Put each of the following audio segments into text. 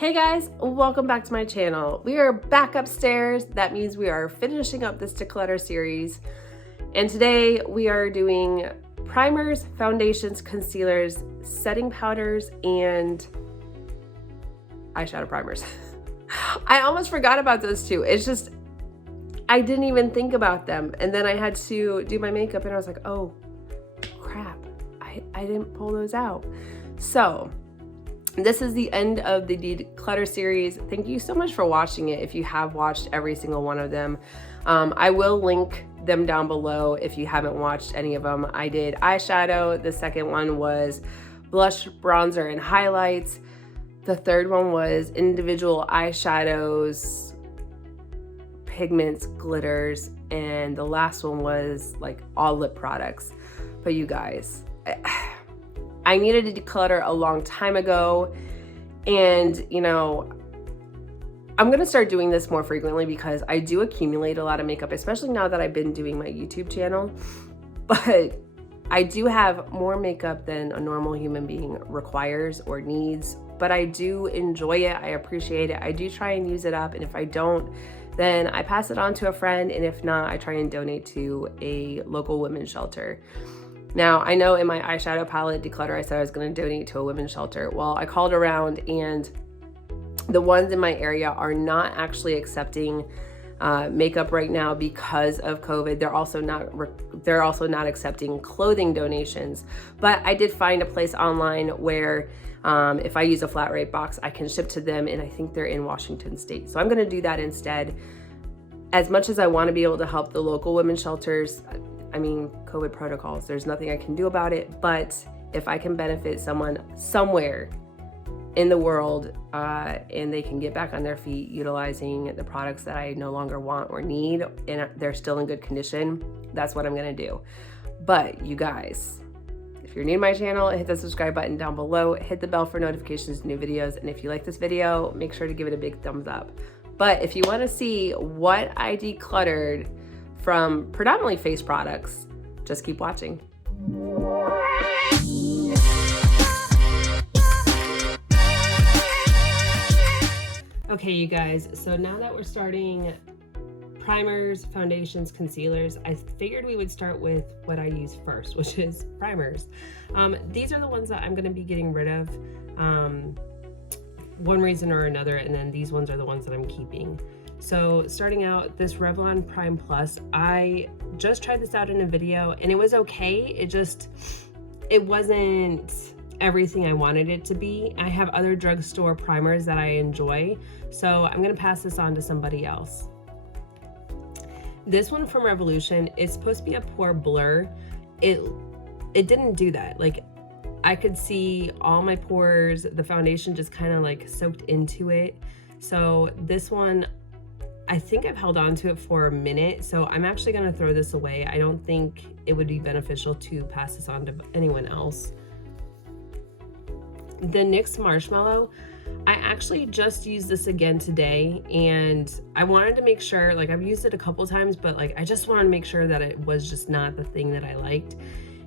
Hey guys, welcome back to my channel. We are back upstairs. That means we are finishing up this Declutter series. And today we are doing primers, foundations, concealers, setting powders, and eyeshadow primers. I almost forgot about those two. It's just, I didn't even think about them. And then I had to do my makeup and I was like, oh crap, I didn't pull those out. So this is the end of the Declutter series. Thank you so much for watching it if you have watched every single one of them. I will link them down below if you haven't watched any of them. I did eyeshadow. The second one was blush, bronzer, and highlights. The third one was individual eyeshadows, pigments, glitters, and the last one was like all lip products. But you guys, I needed to declutter a long time ago, and you know, I'm gonna start doing this more frequently because I do accumulate a lot of makeup, especially now that I've been doing my YouTube channel. But I do have more makeup than a normal human being requires or needs, but I do enjoy it. I appreciate it. I do try and use it up, and if I don't, then I pass it on to a friend, and if not, I try and donate to a local women's shelter. Now, I know in my eyeshadow palette declutter, I said I was going to donate to a women's shelter. Well, I called around, and the ones in my area are not actually accepting makeup right now because of COVID. They're also not accepting clothing donations. But I did find a place online where if I use a flat rate box, I can ship to them, and I think they're in Washington State. So I'm going to do that instead. As much as I want to be able to help the local women's shelters, I mean, COVID protocols, there's nothing I can do about it, but if I can benefit someone somewhere in the world and they can get back on their feet utilizing the products that I no longer want or need, and they're still in good condition, that's what I'm gonna do. But you guys, if you're new to my channel, hit the subscribe button down below, hit the bell for notifications of new videos, and if you like this video, make sure to give it a big thumbs up. But if you wanna see what I decluttered from predominantly face products, just keep watching. Okay, you guys, so now that we're starting primers, foundations, concealers, I figured we would start with what I use first, which is primers. These are the ones that I'm gonna be getting rid of one reason or another, and then these ones are the ones that I'm keeping. So starting out, this Revlon Prime Plus, I just tried this out in a video and it was okay. It wasn't everything I wanted it to be. I have other drugstore primers that I enjoy, so I'm gonna pass this on to somebody else. This one from Revolution, it's supposed to be a pore blur. It didn't do that. Like, I could see all my pores, the foundation just kind of like soaked into it. So this one, I think I've held on to it for a minute, so I'm actually gonna throw this away. I don't think it would be beneficial to pass this on to anyone else. The NYX Marshmallow, I actually just used this again today, and I wanted to make sure, like, I've used it a couple times, but like I just wanted to make sure that it was just not the thing that I liked.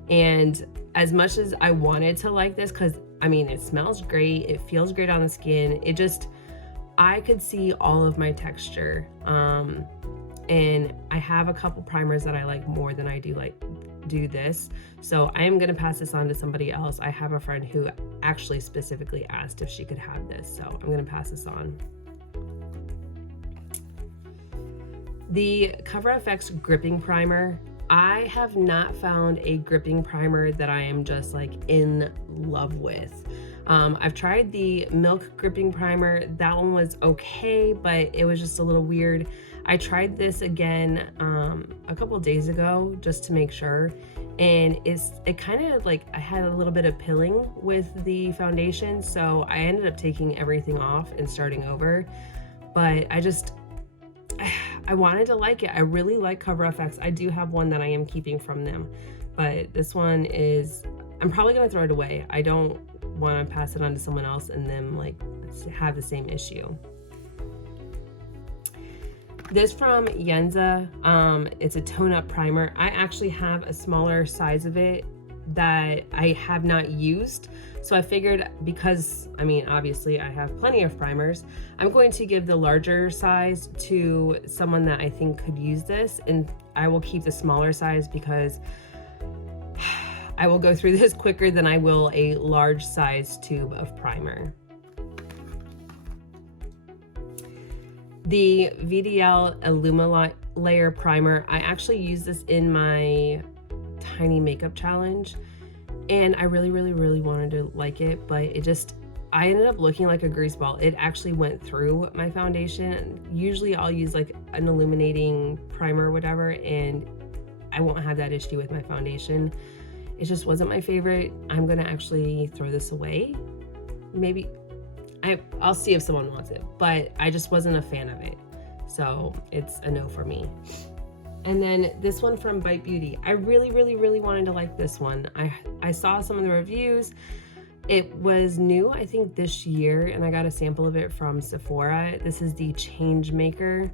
And as much as I wanted to like this, because I mean, it smells great, it feels great on the skin, I could see all of my texture, and I have a couple primers that I like more than I do this, so I am gonna pass this on to somebody else. I have a friend who actually specifically asked if she could have this, so I'm gonna pass this on. The CoverFX gripping primer, I have not found a gripping primer that I am just like in love with. I've tried the Milk gripping primer. That one was okay, but it was just a little weird. I tried this again a couple days ago just to make sure, and it kind of like, I had a little bit of pilling with the foundation, so I ended up taking everything off and starting over. But I wanted to like it. I really like CoverFX. I do have one that I am keeping from them, but this one I'm probably gonna throw it away. I don't want to pass it on to someone else and then like have the same issue. This from Yenza, it's a tone up primer. I actually have a smaller size of it that I have not used. So I figured, because I mean, obviously I have plenty of primers, I'm going to give the larger size to someone that I think could use this, and I will keep the smaller size because I will go through this quicker than I will a large size tube of primer. The VDL Illumina Layer Primer, I actually use this in my tiny makeup challenge, and I really wanted to like it, but I ended up looking like a grease ball. It actually went through my foundation. Usually I'll use like an illuminating primer or whatever, and I won't have that issue with my foundation. It just wasn't my favorite. I'm gonna actually throw this away. Maybe I'll see if someone wants it, but I just wasn't a fan of it. So it's a no for me. And then this one from Bite Beauty. I really wanted to like this one. I saw some of the reviews. It was new, I think, this year, and I got a sample of it from Sephora. This is the Change Maker.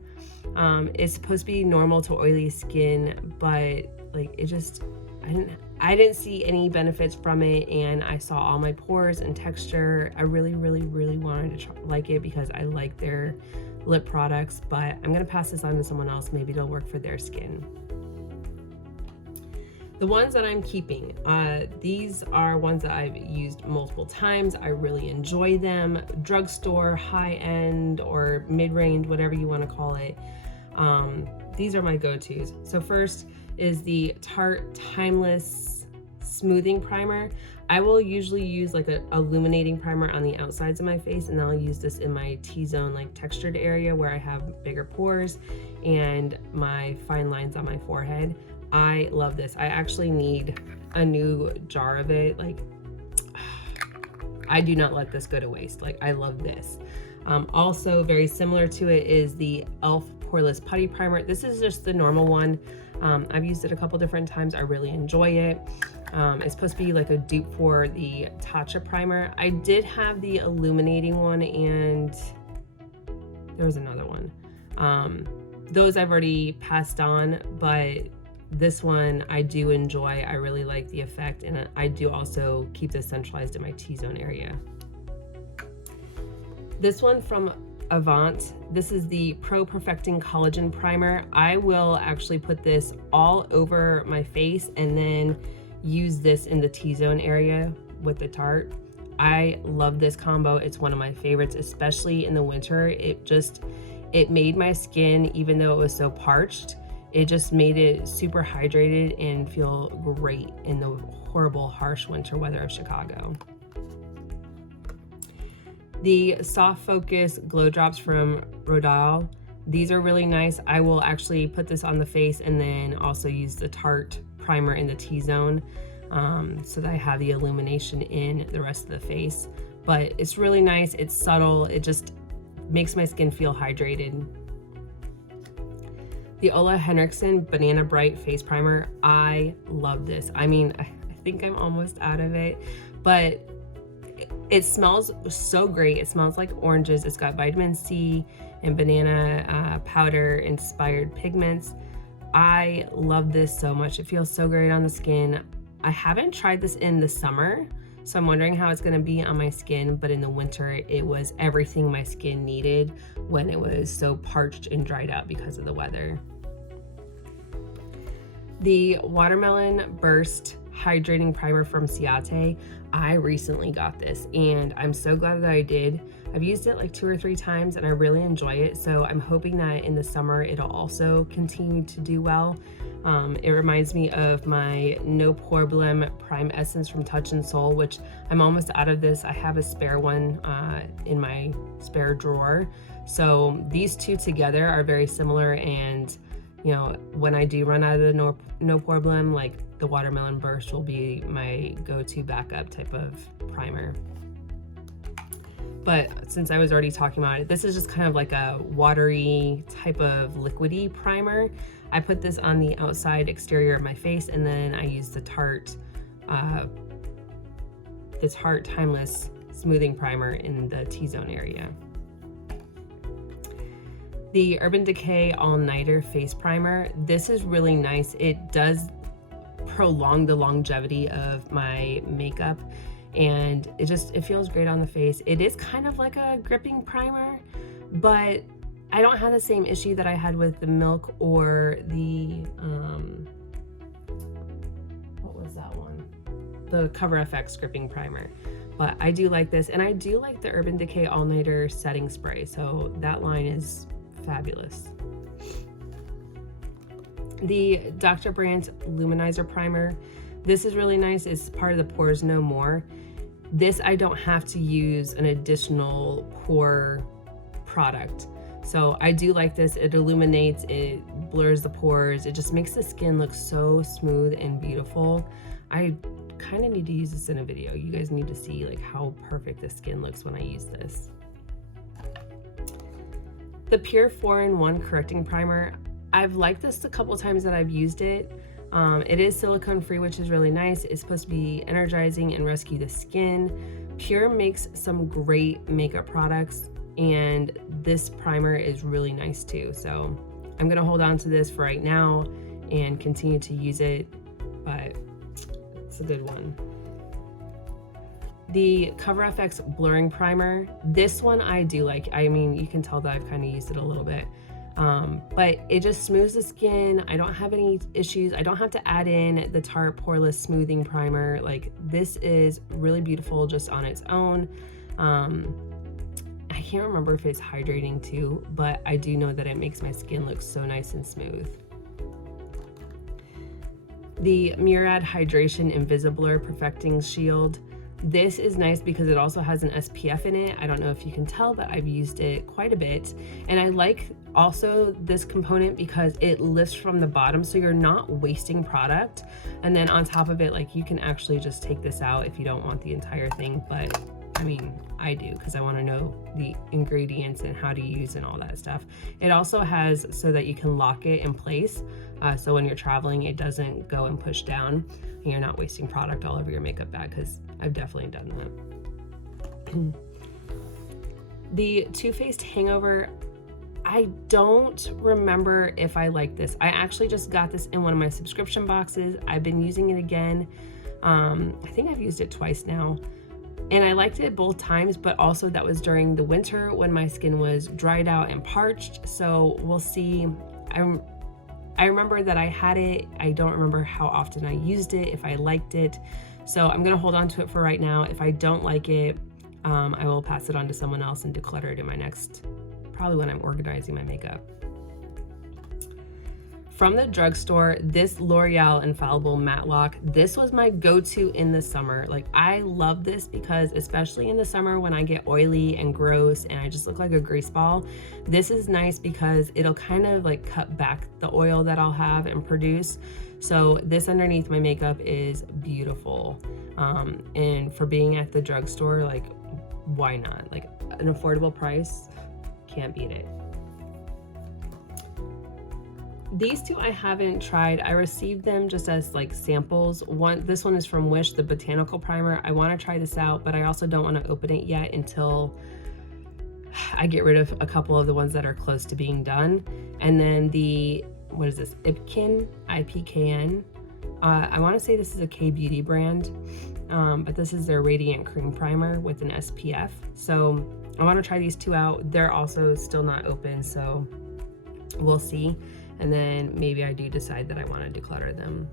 It's supposed to be normal to oily skin, but like I didn't see any benefits from it, and I saw all my pores and texture. I really wanted to like it because I like their lip products, but I'm gonna pass this on to someone else. Maybe it'll work for their skin. The ones that I'm keeping, these are ones that I've used multiple times. I really enjoy them. Drugstore, high-end, or mid-range, whatever you want to call it. These are my go-tos. So first is the Tarte Timeless Smoothing Primer. I will usually use like a illuminating primer on the outsides of my face, and I'll use this in my T-zone, like textured area where I have bigger pores and my fine lines on my forehead. I love this. I actually need a new jar of it. Like, I do not let this go to waste. Like, I love this. Also very similar to it is the e.l.f. Poreless Putty Primer. This is just the normal one. I've used it a couple different times. I really enjoy it. It's supposed to be like a dupe for the Tatcha primer. I did have the illuminating one, and there was another one. Those I've already passed on, but this one I do enjoy. I really like the effect, and I do also keep this centralized in my T-zone area. This one from Avant, this is the Pro Perfecting Collagen Primer. I will actually put this all over my face and then use this in the T-zone area with the Tarte. I love this combo. It's one of my favorites, especially in the winter. It made my skin, even though it was so parched, it just made it super hydrated and feel great in the horrible, harsh winter weather of Chicago. The Soft Focus Glow Drops from Rodale. These are really nice. I will actually put this on the face and then also use the Tarte primer in the T-zone so that I have the illumination in the rest of the face. But it's really nice. It's subtle. It just makes my skin feel hydrated. The Ole Henriksen Banana Bright Face Primer. I love this. I mean, I think I'm almost out of it, but it smells so great. It smells like oranges. It's got vitamin C and banana powder inspired pigments. I love this so much. It feels so great on the skin. I haven't tried this in the summer, so I'm wondering how it's gonna be on my skin, but in the winter, it was everything my skin needed when it was so parched and dried out because of the weather. The Watermelon Burst Hydrating Primer from Ciate. I recently got this, and I'm so glad that I did. I've used it like 2 or 3 times, and I really enjoy it, so I'm hoping that in the summer it'll also continue to do well. It reminds me of my No Problem Prime Essence from Touch in Soul, which I'm almost out of this. I have a spare one in my spare drawer. So these two together are very similar, and you know, when I do run out of the no Problem, like the Watermelon Burst will be my go-to backup type of primer. But since I was already talking about it, this is just kind of like a watery type of liquidy primer. I put this on the outside exterior of my face, and then I use the Tarte Timeless Smoothing Primer in the T-zone area. The Urban Decay All Nighter Face Primer. This is really nice. It does prolong the longevity of my makeup, and it feels great on the face. It is kind of like a gripping primer, but I don't have the same issue that I had with the Milk or the what was that one? The Cover FX gripping primer. But I do like this, and I do like the Urban Decay All Nighter setting spray, so that line is fabulous. The Dr. Brandt Luminizer Primer. This is really nice. It's part of the Pores No More. This, I don't have to use an additional pore product. So I do like this. It illuminates, it blurs the pores. It just makes the skin look so smooth and beautiful. I kind of need to use this in a video. You guys need to see like how perfect the skin looks when I use this. The Pure 4-in-1 Correcting Primer. I've liked this a couple times that I've used it. It is silicone free, which is really nice. It's supposed to be energizing and rescue the skin. Pure makes some great makeup products, and this primer is really nice too. So I'm gonna hold on to this for right now and continue to use it, but it's a good one. The Cover FX Blurring Primer. This one I do like. I mean, you can tell that I've kind of used it a little bit. But it just smooths the skin. I don't have any issues. I don't have to add in the Tarte Poreless Smoothing Primer. Like, this is really beautiful just on its own. I can't remember if it's hydrating too, but I do know that it makes my skin look so nice and smooth. The Murad Hydration Invisiblur Perfecting Shield. This is nice because it also has an SPF in it. I don't know if you can tell, but I've used it quite a bit. And I like also this component because it lifts from the bottom, so you're not wasting product. And then on top of it, like, you can actually just take this out if you don't want the entire thing. But I mean, I do, because I want to know the ingredients and how to use and all that stuff. It also has so that you can lock it in place. So when you're traveling, it doesn't go and push down and you're not wasting product all over your makeup bag, because I've definitely done that. The Too Faced Hangover. I don't remember if I like this. I actually just got this in one of my subscription boxes. I've been using it again. I think I've used it twice now. And I liked it both times, but also that was during the winter when my skin was dried out and parched. So we'll see. I remember that I had it. I don't remember how often I used it, if I liked it. So I'm gonna hold on to it for right now. If I don't like it, I will pass it on to someone else and declutter it in my next, probably when I'm organizing my makeup. From the drugstore, this L'Oreal Infallible Matte Lock. This was my go-to in the summer. Like, I love this because especially in the summer when I get oily and gross and I just look like a grease ball, this is nice because it'll kind of like cut back the oil that I'll have and produce. So this underneath my makeup is beautiful. And for being at the drugstore, like, why not? Like, an affordable price, can't beat it. These two I haven't tried. I received them just as like samples. This one is from Wish, the Botanical Primer. I want to try this out, but I also don't want to open it yet until I get rid of a couple of the ones that are close to being done. And then the, what is this? Ipkn, IPKN. I want to say this is a K-Beauty brand, but this is their Radiant Cream Primer with an SPF. So I want to try these two out. They're also still not open, so we'll see. And then maybe I do decide that I want to declutter them.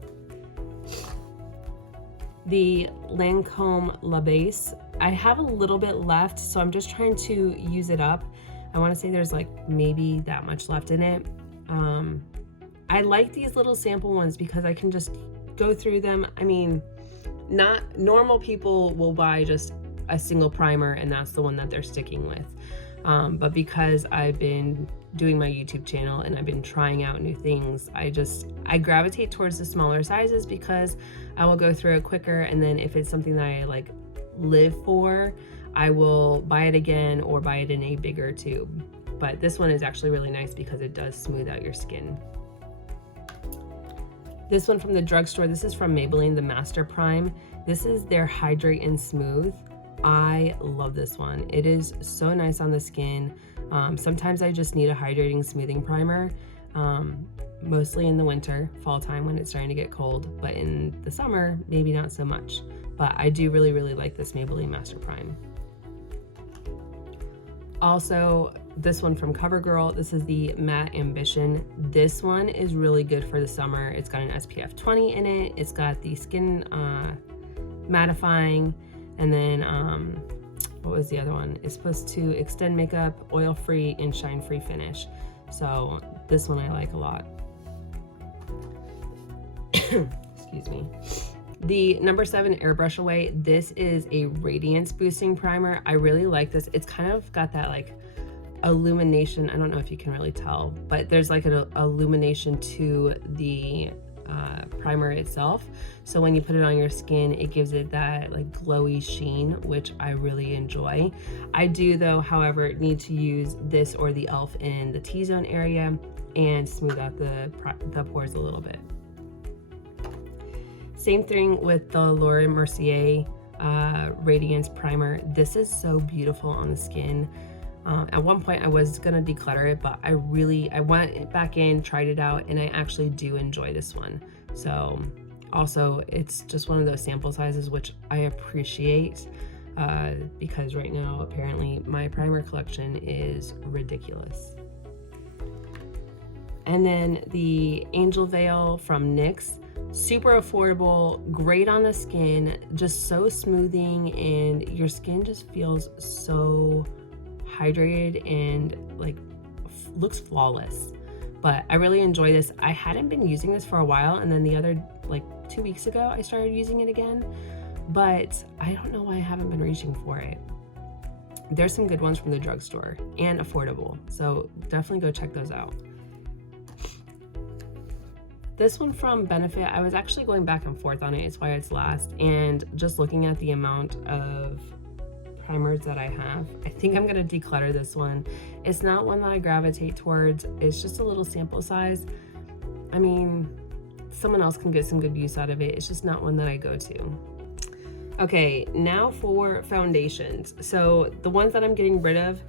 The Lancome La Base. I have a little bit left, so I'm just trying to use it up. I want to say there's like maybe that much left in it. I like these little sample ones because I can just go through them. I mean, not normal people will buy just a single primer and that's the one that they're sticking with. But because I've been doing my YouTube channel and I've been trying out new things, I gravitate towards the smaller sizes because I will go through it quicker, and then if it's something that I like live for, I will buy it again or buy it in a bigger tube. But this one is actually really nice because it does smooth out your skin. This one from the drugstore, this is from Maybelline, the Master Prime. This is their Hydrate and Smooth. I love this one. It is so nice on the skin. Sometimes I just need a hydrating smoothing primer. mostly in the winter, fall time when it's starting to get cold, but in the summer, maybe not so much. But I do really, really like this Maybelline Master Prime. Also, this one from CoverGirl, this is the Matte Ambition. This one is really good for the summer. It's got an SPF 20 in it. It's got the skin mattifying, and then what was the other one? It's supposed to extend makeup, oil-free, and shine-free finish. So this one I like a lot. Excuse me. The number 7 Airbrush Away, this is a radiance boosting primer. I really like this. It's kind of got that like illumination. I don't know if you can really tell, but there's like an illumination to the primer itself. So when you put it on your skin, it gives it that like glowy sheen, which I really enjoy. I do though, however, need to use this or the e.l.f. in the T-zone area and smooth out the pores a little bit. Same thing with the Laura Mercier Radiance Primer. This is so beautiful on the skin. At one point I was gonna declutter it, but I went back in, tried it out, and I actually do enjoy this one. So also it's just one of those sample sizes which I appreciate because right now apparently my primer collection is ridiculous. And then the Angel Veil from NYX. Super affordable, great on the skin, just so smoothing, and your skin just feels so hydrated and like looks flawless. But I really enjoy this. I hadn't been using this for a while, and then the other like 2 weeks ago I started using it again, but I don't know why I haven't been reaching for it. There's some good ones from the drugstore and affordable, so definitely go check those out. This one from Benefit, I was actually going back and forth on it. It's why it's last. And just looking at the amount of primers that I have, I think I'm gonna declutter this one. It's not one that I gravitate towards. It's just a little sample size. I mean, someone else can get some good use out of it. It's just not one that I go to. Okay, now for foundations. So the ones that I'm getting rid of,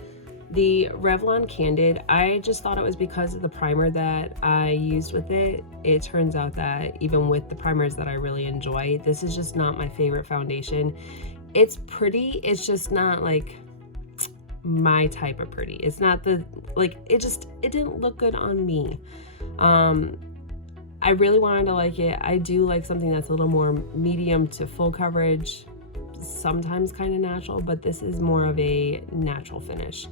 the Revlon Candid, I just thought it was because of the primer that I used with it. It turns out that even with the primers that I really enjoy, this is just not my favorite foundation. It's pretty, it's just not like my type of pretty. It's not the, like, it didn't look good on me. I really wanted to like it. I do like something that's a little more medium to full coverage, sometimes kind of natural, but this is more of a natural finish.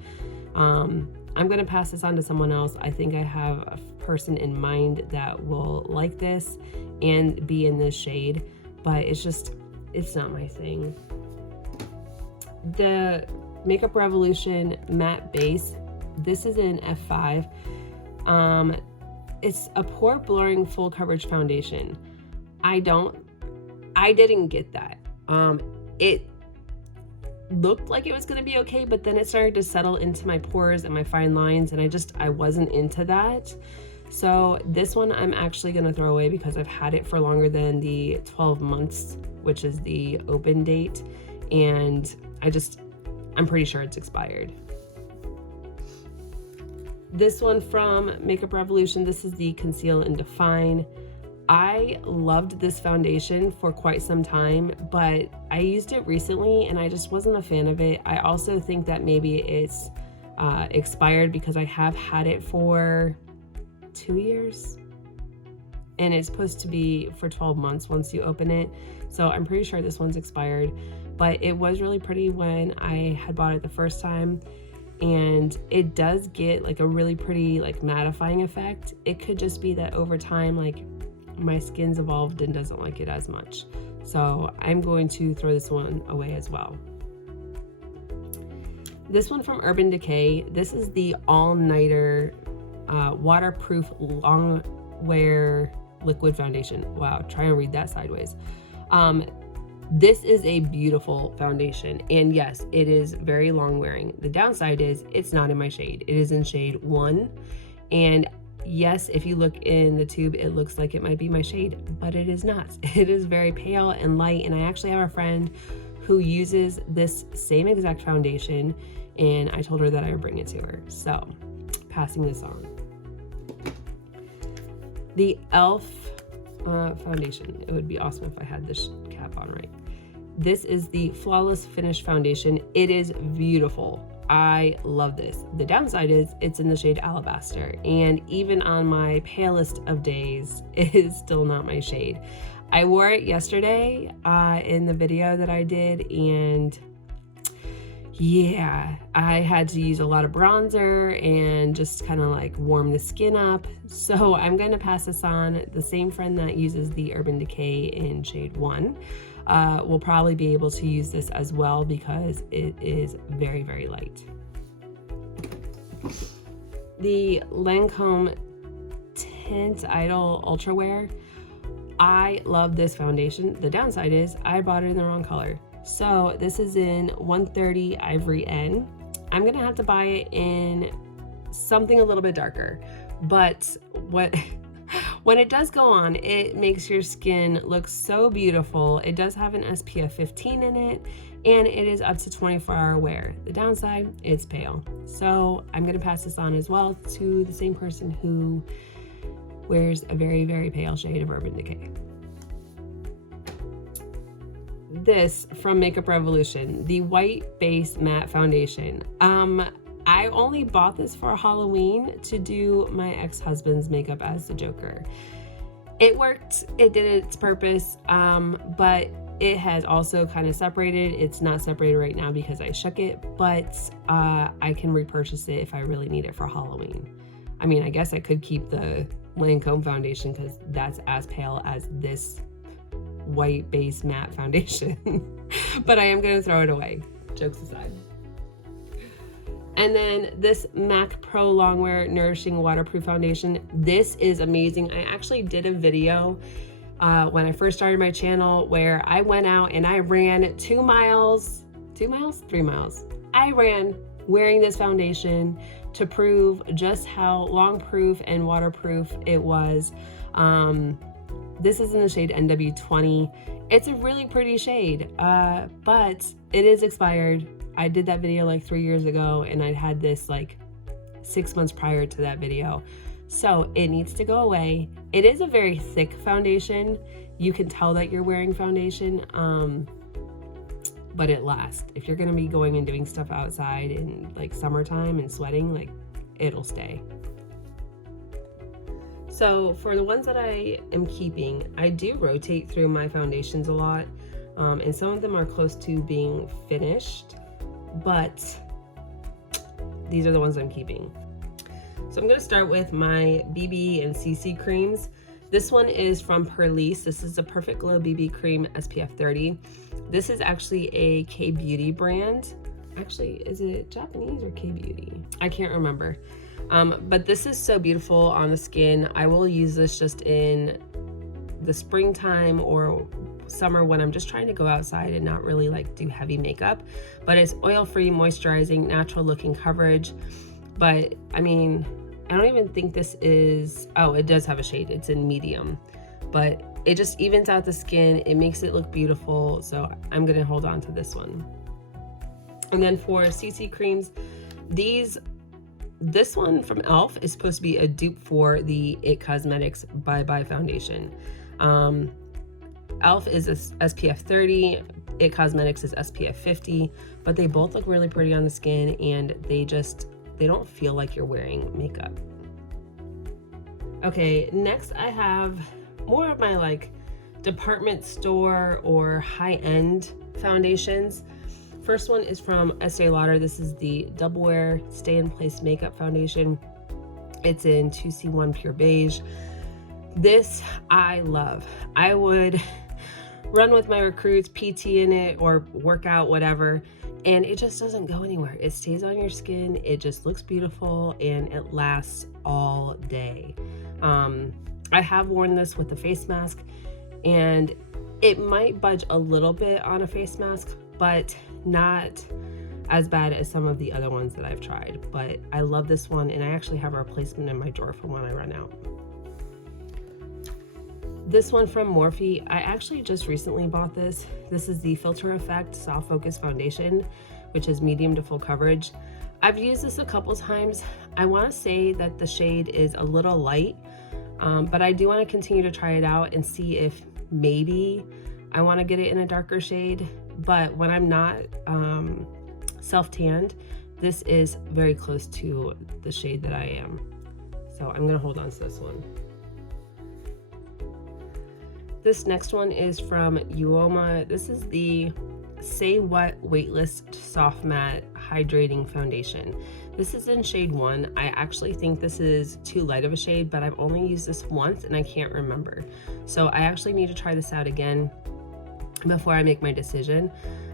I'm gonna pass this on to someone else. I think I have a person in mind that will like this and be in this shade, but it's not my thing. The Makeup Revolution Matte Base, this is in F5. It's a pore blurring full coverage foundation. I didn't get that. It looked like it was going to be okay, but then it started to settle into my pores and my fine lines, and I wasn't into that. So this one I'm actually going to throw away because I've had it for longer than the 12 months, which is the open date, and I'm pretty sure it's expired. This one from Makeup Revolution, this is the Conceal and Define. I loved this foundation for quite some time, but I used it recently and I just wasn't a fan of it. I also think that maybe it's expired because I have had it for 2 years and it's supposed to be for 12 months once you open it. So I'm pretty sure this one's expired, but it was really pretty when I had bought it the first time. And it does get like a really pretty like mattifying effect. It could just be that over time, like my skin's evolved and doesn't like it as much. So I'm going to throw this one away as well. This one from Urban Decay, this is the All Nighter Waterproof Long Wear Liquid Foundation. Wow, try and read that sideways. This is a beautiful foundation, and yes, it is very long wearing. The downside is it's not in my shade. It is in shade 1, and yes, if you look in the tube, it looks like it might be my shade, but it is not. It is very pale and light, and I actually have a friend who uses this same exact foundation, and I told her that I would bring it to her. So, passing this on. The e.l.f. Foundation. It would be awesome if I had this cap on right. This is the Flawless Finish Foundation. It is beautiful. I love this. The downside is it's in the shade Alabaster, and even on my palest of days, it is still not my shade. I wore it yesterday in the video that I did, and yeah, I had to use a lot of bronzer and just kind of like warm the skin up. So I'm going to pass this on. The same friend that uses the Urban Decay in shade 1 will probably be able to use this as well because it is very, very light. The Lancome Tint Idol Ultra Wear. I love this foundation. The downside is I bought it in the wrong color. So this is in 130 Ivory N. I'm gonna have to buy it in something a little bit darker, but when it does go on, it makes your skin look so beautiful. It does have an SPF 15 in it, and it is up to 24-hour wear. The downside, it's pale. So I'm gonna pass this on as well to the same person who wears a very, very pale shade of Urban Decay. This from Makeup Revolution, the White Base Matte Foundation. I only bought this for Halloween to do my ex-husband's makeup as the Joker. It worked, it did its purpose, but it has also kind of separated. It's not separated right now because I shook it, but I can repurchase it if I really need it for Halloween. I mean, I guess I could keep the Lancome foundation because that's as pale as this white base matte foundation, but I am going to throw it away, jokes aside. And then this MAC Pro Longwear Nourishing Waterproof Foundation. This is amazing. I actually did a video when I first started my channel where I went out and I ran 3 miles. I ran wearing this foundation to prove just how long proof and waterproof it was. This is in the shade NW20. It's a really pretty shade, but it is expired. I did that video like 3 years ago, and I'd had this like 6 months prior to that video. So it needs to go away. It is a very thick foundation. You can tell that you're wearing foundation, but it lasts. If you're gonna be going and doing stuff outside in like summertime and sweating, like it'll stay. So for the ones that I am keeping, I do rotate through my foundations a lot, and some of them are close to being finished, but these are the ones I'm keeping. So I'm gonna start with my BB and CC creams. This one is from Perlice. This is a Perfect Glow BB Cream SPF 30. This is actually a K-Beauty brand. Actually, is it Japanese or K-Beauty? I can't remember. But this is so beautiful on the skin. I will use this just in the springtime or summer when I'm just trying to go outside and not really like do heavy makeup. But it's oil-free, moisturizing, natural looking coverage. But I mean, I don't even think this is, oh, it does have a shade. It's in medium, but it just evens out the skin. It makes it look beautiful. So I'm gonna hold on to this one. And then for CC creams, this one from e.l.f. is supposed to be a dupe for the It Cosmetics Bye Bye Foundation. e.l.f. is SPF 30, It Cosmetics is SPF 50, but they both look really pretty on the skin, and they don't feel like you're wearing makeup. Okay, next I have more of my like department store or high-end foundations. First one is from Estee Lauder. This is the Double Wear Stay in Place Makeup Foundation. It's in 2C1 Pure Beige. This I love. I would run with my recruits, PT in it, or work out, whatever, and it just doesn't go anywhere. It stays on your skin. It just looks beautiful, and it lasts all day. I have worn this with a face mask, and it might budge a little bit on a face mask, but not as bad as some of the other ones that I've tried. But I love this one, and I actually have a replacement in my drawer for when I run out. This one from Morphe, I actually just recently bought this. This is the Filter Effect Soft Focus Foundation, which is medium to full coverage. I've used this a couple times. I want to say that the shade is a little light, But I do want to continue to try it out and see if maybe I want to get it in a darker shade. But when I'm not self-tanned, this is very close to the shade that I am. So I'm gonna hold on to this one. This next one is from Uoma. This is the Say What Weightless Soft Matte Hydrating Foundation. This is in shade 1. I actually think this is too light of a shade, but I've only used this once and I can't remember. So I actually need to try this out again before I make my decision.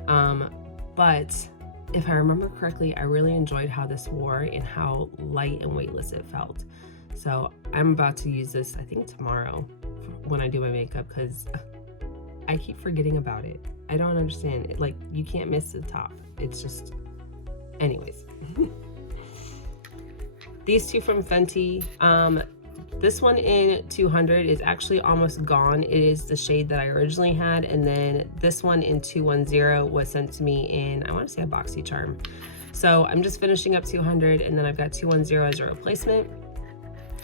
But if I remember correctly, I really enjoyed how this wore and how light and weightless it felt. So I'm about to use this, I think tomorrow when I do my makeup, because I keep forgetting about it. I don't understand it. Like, you can't miss the top. It's just, anyways. These two from Fenty. This one in 200 is actually almost gone. It is the shade that I originally had, and then this one in 210 was sent to me in, I want to say, a BoxyCharm. So I'm just finishing up 200, and then I've got 210 as a replacement.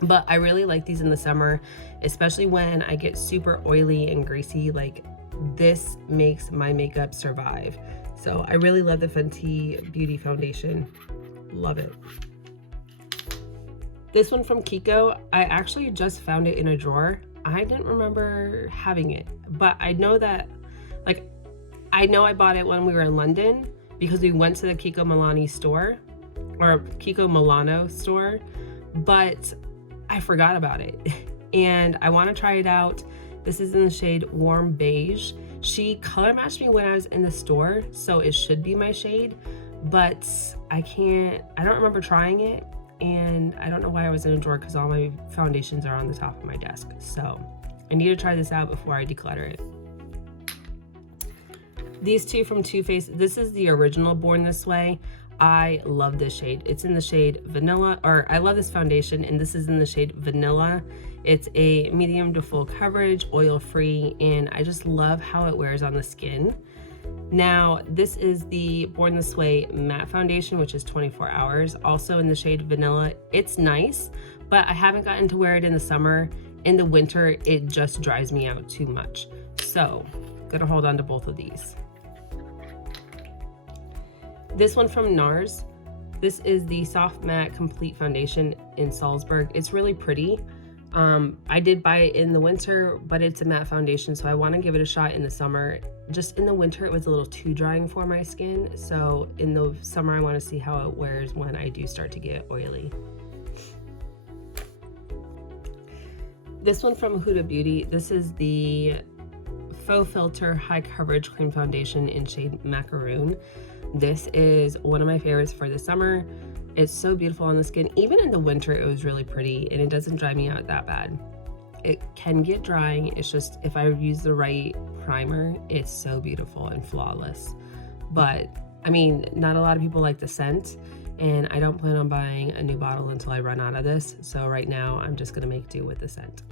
But I really like these in the summer, especially when I get super oily and greasy. Like, this makes my makeup survive. So I really love the Fenty Beauty Foundation. Love it. This one from Kiko, I actually just found it in a drawer. I didn't remember having it, but I know that, like, I know I bought it when we were in London because we went to the Kiko Milano store, but I forgot about it and I want to try it out. This is in the shade Warm Beige. She color matched me when I was in the store, so it should be my shade, but I don't remember trying it. And I don't know why I was in a drawer because all my foundations are on the top of my desk. So I need to try this out before I declutter it. These two from Too Faced, this is the original Born This Way. I love this shade. It's in the shade Vanilla, or I love this foundation, and this is in the shade Vanilla. It's a medium to full coverage, oil-free, and I just love how it wears on the skin. Now, this is the Born This Way matte foundation, which is 24 hours, also in the shade Vanilla. It's nice, but I haven't gotten to wear it in the summer. In the winter, it just dries me out too much. So, I'm gonna hold on to both of these. This one from NARS. This is the Soft Matte Complete Foundation in Salzburg. It's really pretty. I did buy it in the winter, but it's a matte foundation, so I want to give it a shot in the summer. Just in the winter, it was a little too drying for my skin, so in the summer, I want to see how it wears when I do start to get oily. This one from Huda Beauty. This is the Faux Filter High Coverage Cream Foundation in shade Macaroon. This is one of my favorites for the summer. It's so beautiful on the skin. Even in the winter, it was really pretty, and it doesn't dry me out that bad. It can get drying. It's just, if I use the right primer, it's so beautiful and flawless. But I mean, not a lot of people like the scent, and I don't plan on buying a new bottle until I run out of this. So right now, I'm just gonna make do with the scent.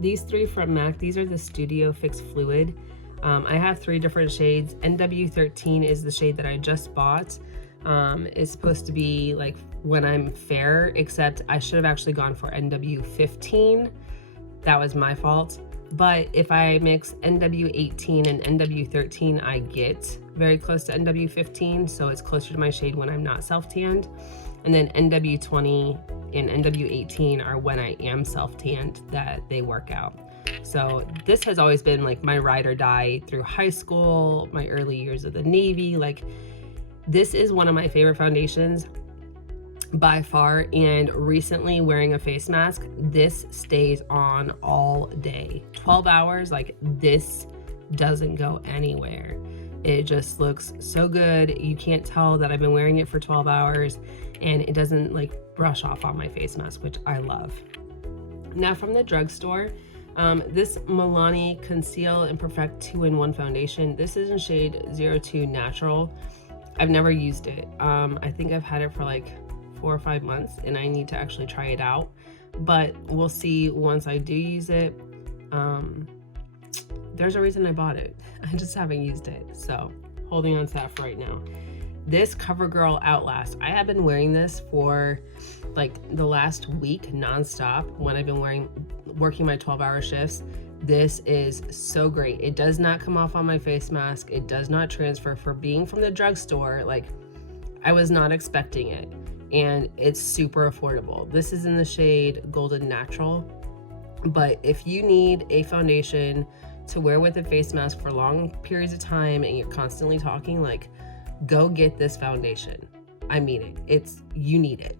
These three from MAC, these are the Studio Fix Fluid. I have 3 different shades. NW13 is the shade that I just bought. It's supposed to be like when I'm fair, except I should have actually gone for NW15. That was my fault. But if I mix NW18 and NW13, I get very close to NW15, so it's closer to my shade when I'm not self-tanned. And then NW20 and NW18 are when I am self-tanned, that they work out. So this has always been like my ride or die through high school, my early years of the Navy. Like, this is one of my favorite foundations by far. And recently, wearing a face mask, this stays on all day. 12 hours, like, this doesn't go anywhere. It just looks so good. You can't tell that I've been wearing it for 12 hours, and it doesn't like brush off on my face mask, which I love. Now, from the drugstore, this Milani Conceal and Perfect 2-in-1 foundation. This is in shade 02 Natural. I've never used it. I think I've had it for like 4 or 5 months, and I need to actually try it out, but we'll see once I do use it. There's a reason I bought it. I just haven't used it, so holding on to that for right now. This CoverGirl Outlast. I have been wearing this for like the last week nonstop when I've been working my 12-hour shifts. This is so great. It does not come off on my face mask. It does not transfer. For being from the drugstore, like, I was not expecting it. And it's super affordable. This is in the shade Golden Natural. But if you need a foundation to wear with a face mask for long periods of time and you're constantly talking, like, go get this foundation. I mean it. You need it.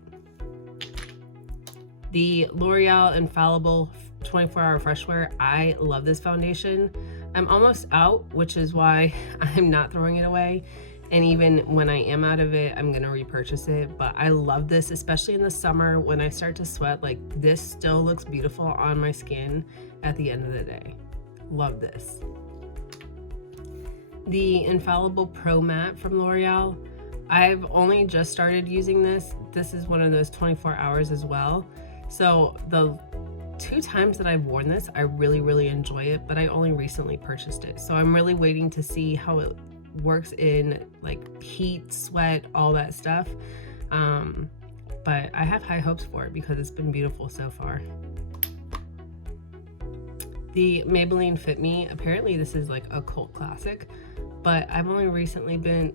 The L'Oreal Infallible 24-Hour Fresh Wear. I love this foundation. I'm almost out, which is why I'm not throwing it away. And even when I am out of it, I'm gonna repurchase it. But I love this, especially in the summer when I start to sweat. Like, this still looks beautiful on my skin at the end of the day. Love this. The Infallible Pro Matte from L'Oreal. I've only just started using this. This is one of those 24 hours as well. So the 2 times that I've worn this, I really enjoy it, but I only recently purchased it. So I'm really waiting to see how it works in like heat, sweat, all that stuff. But I have high hopes for it because it's been beautiful so far. The Maybelline Fit Me. Apparently this is like a cult classic, but I've only recently been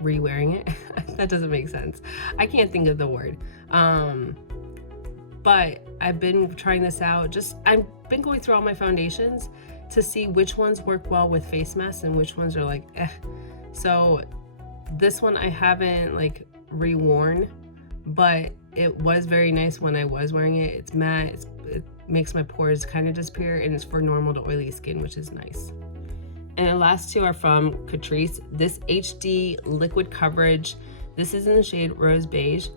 re-wearing it. That doesn't make sense. I can't think of the word. But I've been trying this out. I've been going through all my foundations to see which ones work well with face masks and which ones are like, eh. So this one I haven't like reworn, but it was very nice when I was wearing it. It's matte, it makes my pores kind of disappear, and it's for normal to oily skin, which is nice. And the last 2 are from Catrice. This HD Liquid Coverage. This is in the shade Rose Beige.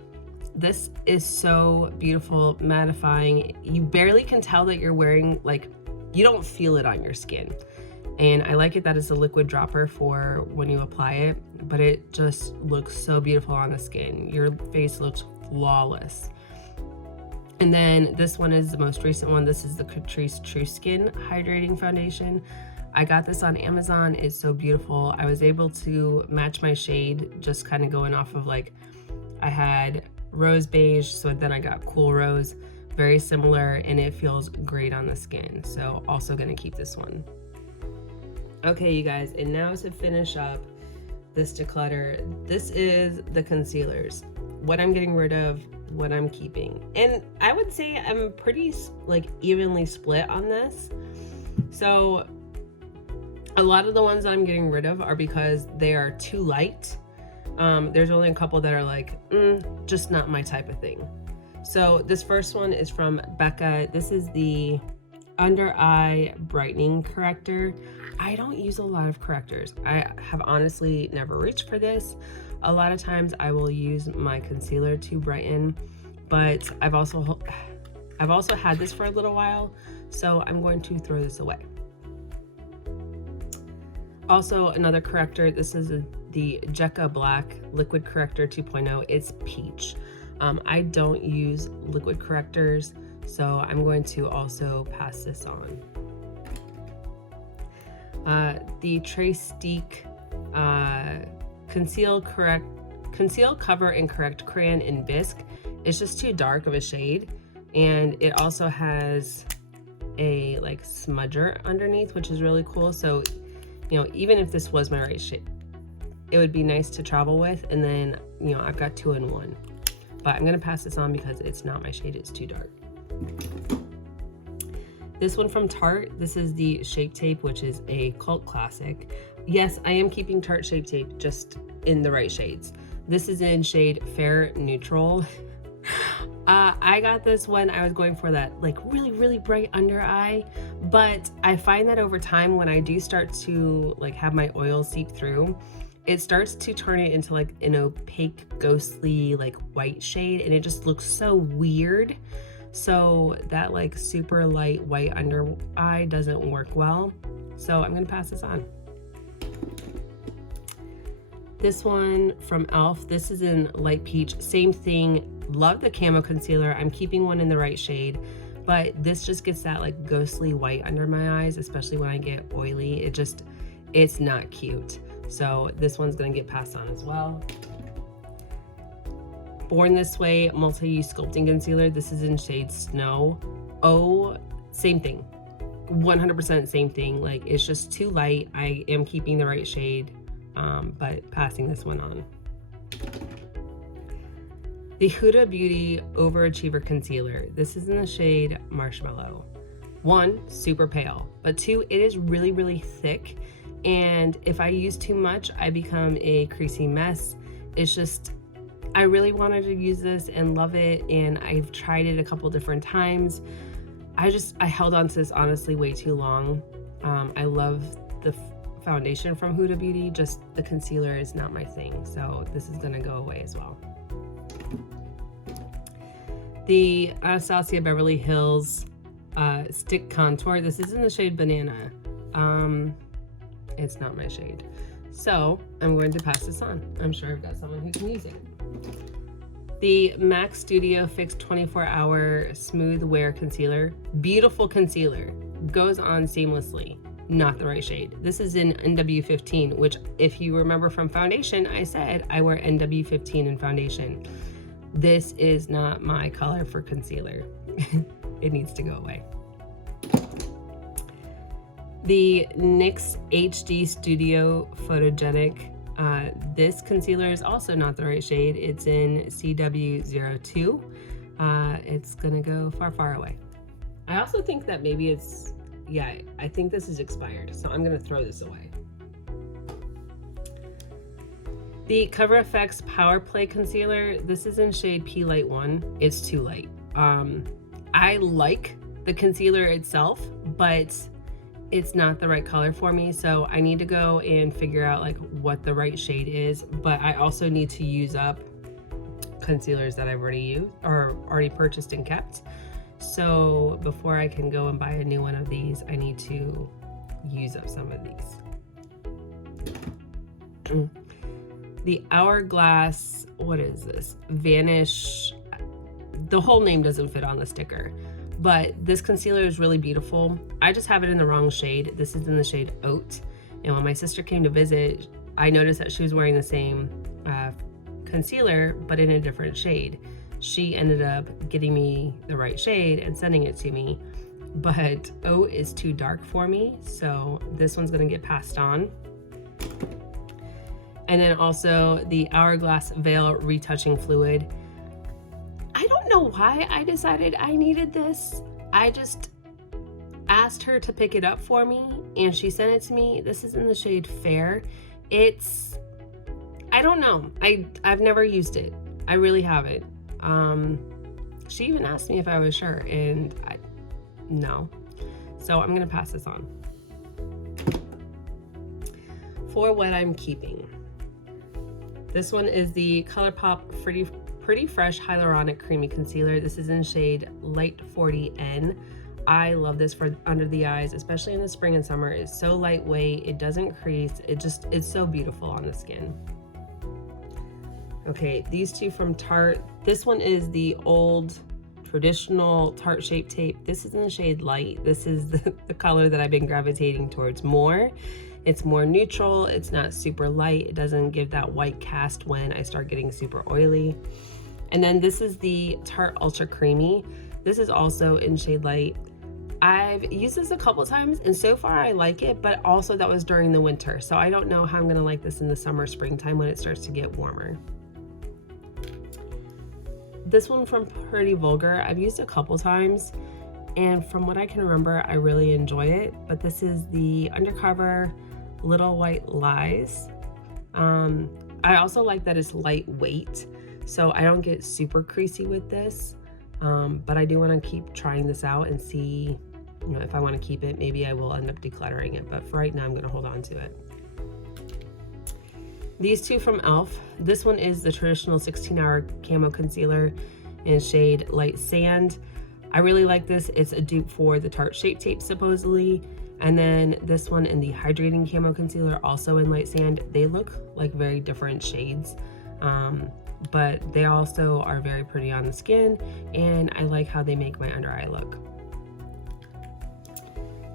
This is so beautiful, mattifying. You barely can tell that you're wearing, like, you don't feel it on your skin. And I like it that it's a liquid dropper for when you apply it, but it just looks so beautiful on the skin. Your face looks flawless. And then this one is the most recent one. This is the Catrice True Skin Hydrating Foundation. I got this on Amazon. It's so beautiful. I was able to match my shade, just kind of going off of, like, I had Rose Beige, so then I got Cool Rose, very similar, and it feels great on the skin. So also gonna keep this one. Okay, you guys, and now to finish up this declutter, this is the concealers. What I'm getting rid of, what I'm keeping. And I would say I'm pretty like evenly split on this. So a lot of the ones that I'm getting rid of are because they are too light. There's only a couple that are like, just not my type of thing. So this first one is from Becca. This is the Under Eye Brightening Corrector. I don't use a lot of correctors. I have honestly never reached for this. A lot of times I will use my concealer to brighten, but I've also had this for a little while, so I'm going to throw this away. Also, another corrector, this is the Jekka Black Liquid Corrector 2.0. It's peach. I don't use liquid correctors, so I'm going to also pass this on. The Trace Steak Conceal, Cover and Correct Crayon in Bisque. It's just too dark of a shade, and it also has a like smudger underneath, which is really cool. So, you know, even if this was my right shade, it would be nice to travel with. And then, you know, I've got 2 in 1, but I'm gonna pass this on because it's not my shade, it's too dark. This one from Tarte, this is the Shape Tape, which is a cult classic. Yes, I am keeping Tarte Shape Tape, just in the right shades. This is in shade Fair Neutral. I got this when I was going for that like really bright under eye, but I find that over time when I do start to like have my oil seep through, it starts to turn it into like an opaque, ghostly, like white shade, and it just looks so weird. So that like super light white under eye doesn't work well. So I'm gonna pass this on. This one from e.l.f. This is in light peach, same thing. Love the camo concealer. I'm keeping one in the right shade, but this just gets that like ghostly white under my eyes, especially when I get oily. It's not cute. So this one's gonna get passed on as well. Born This Way Multi-Use Sculpting Concealer. This is in shade Snow. Oh, same thing. 100% same thing. Like, it's just too light. I am keeping the right shade, but passing this one on. The Huda Beauty Overachiever Concealer. This is in the shade Marshmallow. 1, super pale, but 2, it is really, really thick. And if I use too much, I become a creasy mess. It's just, I really wanted to use this and love it. And I've tried it a couple different times. I held on to this honestly way too long. I love the foundation from Huda Beauty, just the concealer is not my thing. So this is gonna go away as well. The Anastasia Beverly Hills Stick Contour. This is in the shade Banana. It's not my shade. So I'm going to pass this on. I'm sure I've got someone who can use it. The MAC Studio Fix 24-Hour Smooth Wear Concealer. Beautiful concealer. Goes on seamlessly. Not the right shade. This is in NW15, which if you remember from foundation, I said I wear NW15 in foundation. This is not my color for concealer. It needs to go away. The NYX HD Studio Photogenic. This concealer is also not the right shade. It's in CW02. It's gonna go far, far away. I also think that maybe I think this is expired, so I'm gonna throw this away. The Cover FX Power Play Concealer. This is in shade P Light 1. It's too light. I like the concealer itself, but it's not the right color for me, so I need to go and figure out like what the right shade is. But I also need to use up concealers that I've already used or already purchased and kept. So before I can go and buy a new one of these, I need to use up some of these. The Hourglass, what is this? Vanish. The whole name doesn't fit on the sticker. But this concealer is really beautiful. I just have it in the wrong shade. This is in the shade Oat. And when my sister came to visit, I noticed that she was wearing the same concealer, but in a different shade. She ended up getting me the right shade and sending it to me. But Oat is too dark for me, so this one's gonna get passed on. And then also the Hourglass Veil Retouching Fluid. I don't know why I decided I needed this. I just asked her to pick it up for me and she sent it to me. This is in the shade Fair. I don't know. I've never used it. I really haven't. She even asked me if I was sure and no. So I'm gonna pass this on. For what I'm keeping. This one is the ColourPop Pretty Fresh Hyaluronic Creamy Concealer. This is in shade Light 40N. I love this for under the eyes, especially in the spring and summer. It's so lightweight, it doesn't crease, it's so beautiful on the skin. Okay, these two from Tarte. This one is the old traditional Tarte Shape Tape. This is in the shade Light. This is the color that I've been gravitating towards more. It's more neutral, it's not super light, it doesn't give that white cast when I start getting super oily. And then this is the Tarte Ultra Creamy. This is also in shade Light. I've used this a couple times and so far I like it, but also that was during the winter. So I don't know how I'm gonna like this in the summer, springtime when it starts to get warmer. This one from Pretty Vulgar, I've used a couple times and from what I can remember, I really enjoy it, but this is the Undercover Little White Lies. I also like that it's lightweight, so I don't get super creasy with this, but I do want to keep trying this out and see, if I want to keep it. Maybe I will end up decluttering it, but for right now I'm going to hold on to it. These two from e.l.f. This one is the traditional 16-hour camo concealer in shade Light Sand. I really like this. It's a dupe for the Tarte Shape Tape supposedly. And then this one in the Hydrating Camo Concealer, also in Light Sand. They look like very different shades, but they also are very pretty on the skin, and I like how they make my under eye look.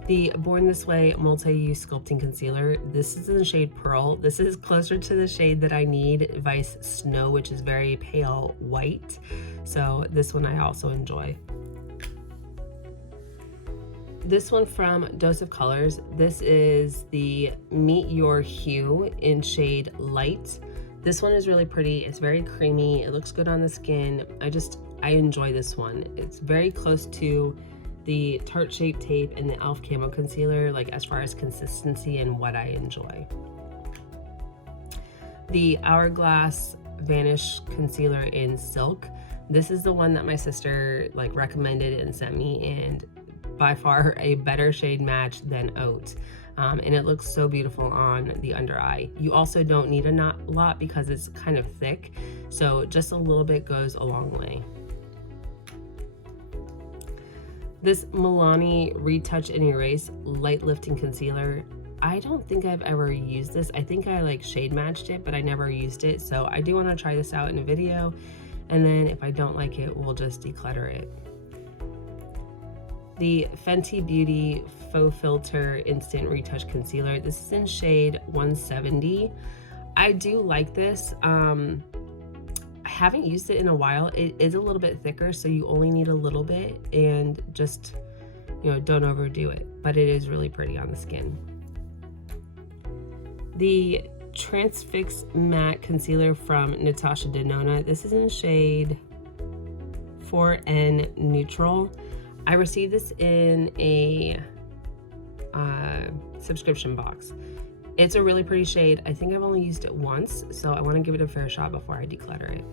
The Born This Way Multi-Use Sculpting Concealer. This is in the shade Pearl. This is closer to the shade that I need, Vice Snow, which is very pale white. So this one I also enjoy. This one from Dose of Colors. This is the Meet Your Hue in shade Light. This one is really pretty. It's very creamy. It looks good on the skin. I enjoy this one. It's very close to the Tarte Shape Tape and the e.l.f. Camo Concealer, like as far as consistency and what I enjoy. The Hourglass Vanish Concealer in Silk. This is the one that my sister like recommended and sent me, and by far a better shade match than Oat. And it looks so beautiful on the under eye. You also don't need a lot because it's kind of thick, so just a little bit goes a long way. This Milani Retouch and Erase Light Lifting Concealer. I don't think I've ever used this. I think I like shade matched it, but I never used it. So I do want to try this out in a video. And then if I don't like it, we'll just declutter it. The Fenty Beauty Faux Filter Instant Retouch Concealer. This is in shade 170. I do like this. I haven't used it in a while. It is a little bit thicker, so you only need a little bit, and just, you know, don't overdo it, but it is really pretty on the skin. The Transfix Matte Concealer from Natasha Denona. This is in shade 4N Neutral. I received this in a subscription box. It's a really pretty shade. I think I've only used it once, so I want to give it a fair shot before I declutter it.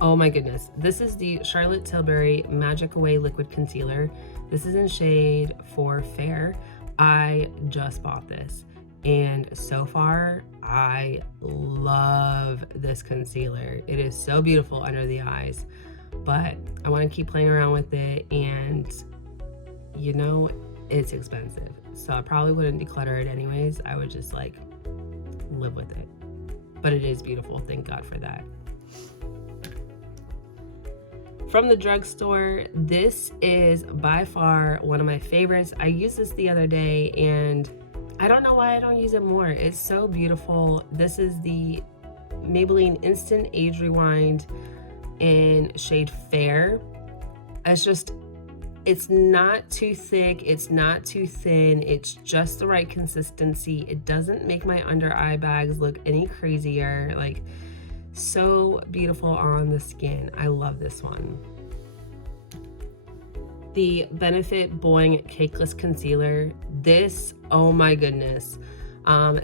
Oh my goodness. This is the Charlotte Tilbury Magic Away Liquid Concealer. This is in shade 4 Fair. I just bought this, and so far I love this concealer. It is so beautiful under the eyes, but I want to keep playing around with it, and you know, it's expensive, so I probably wouldn't declutter it anyways. I would just like live with it, but it is beautiful. Thank God for that. From the drugstore, this is by far one of my favorites. I used this the other day, and I don't know why I don't use it more. It's so beautiful. This is the Maybelline Instant Age Rewind in shade Fair. It's not too thick, it's not too thin, it's just the right consistency. It doesn't make my under eye bags look any crazier. Like, so beautiful on the skin. I love this one. The Benefit Boing Cakeless Concealer. This, oh my goodness.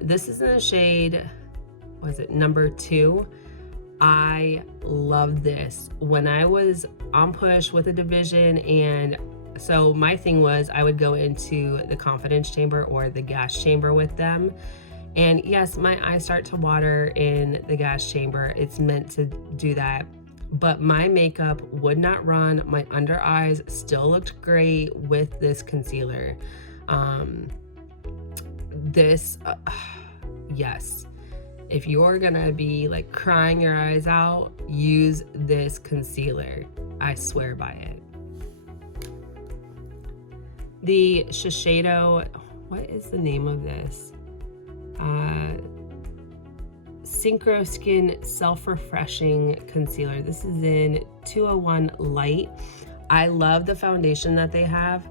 This is in the shade, what is it, number 2. I love this. When I was on push with a division, and so my thing was I would go into the confidence chamber or the gas chamber with them. And yes, my eyes start to water in the gas chamber. It's meant to do that. But my makeup would not run. My under eyes still looked great with this concealer. Yes. If you're gonna be like crying your eyes out, use this concealer. I swear by it. The Shiseido, what is the name of this? Synchro Skin Self-Refreshing Concealer. This is in 201 Light. I love the foundation that they have.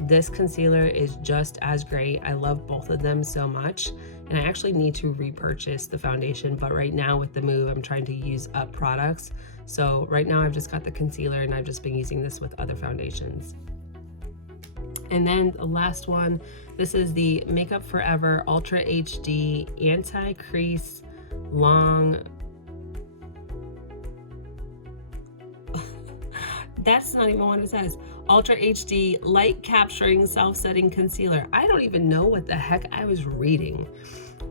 This concealer is just as great. I love both of them so much. And I actually need to repurchase the foundation, but right now with the move, I'm trying to use up products. So right now I've just got the concealer, and I've just been using this with other foundations. And then the last one, this is the Makeup Forever Ultra HD Anti-Crease Long. That's not even what it says. Ultra HD Light Capturing Self-Setting Concealer. I don't even know what the heck I was reading.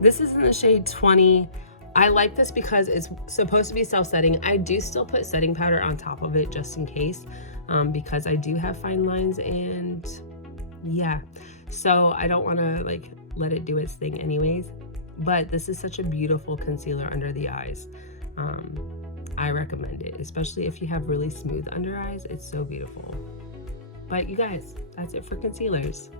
This is in the shade 20. I like this because it's supposed to be self-setting. I do still put setting powder on top of it just in case, because I do have fine lines, and yeah, so I don't want to like let it do its thing anyways. But this is such a beautiful concealer under the eyes. I recommend it, especially if you have really smooth under eyes. It's so beautiful. But you guys, that's it for concealers.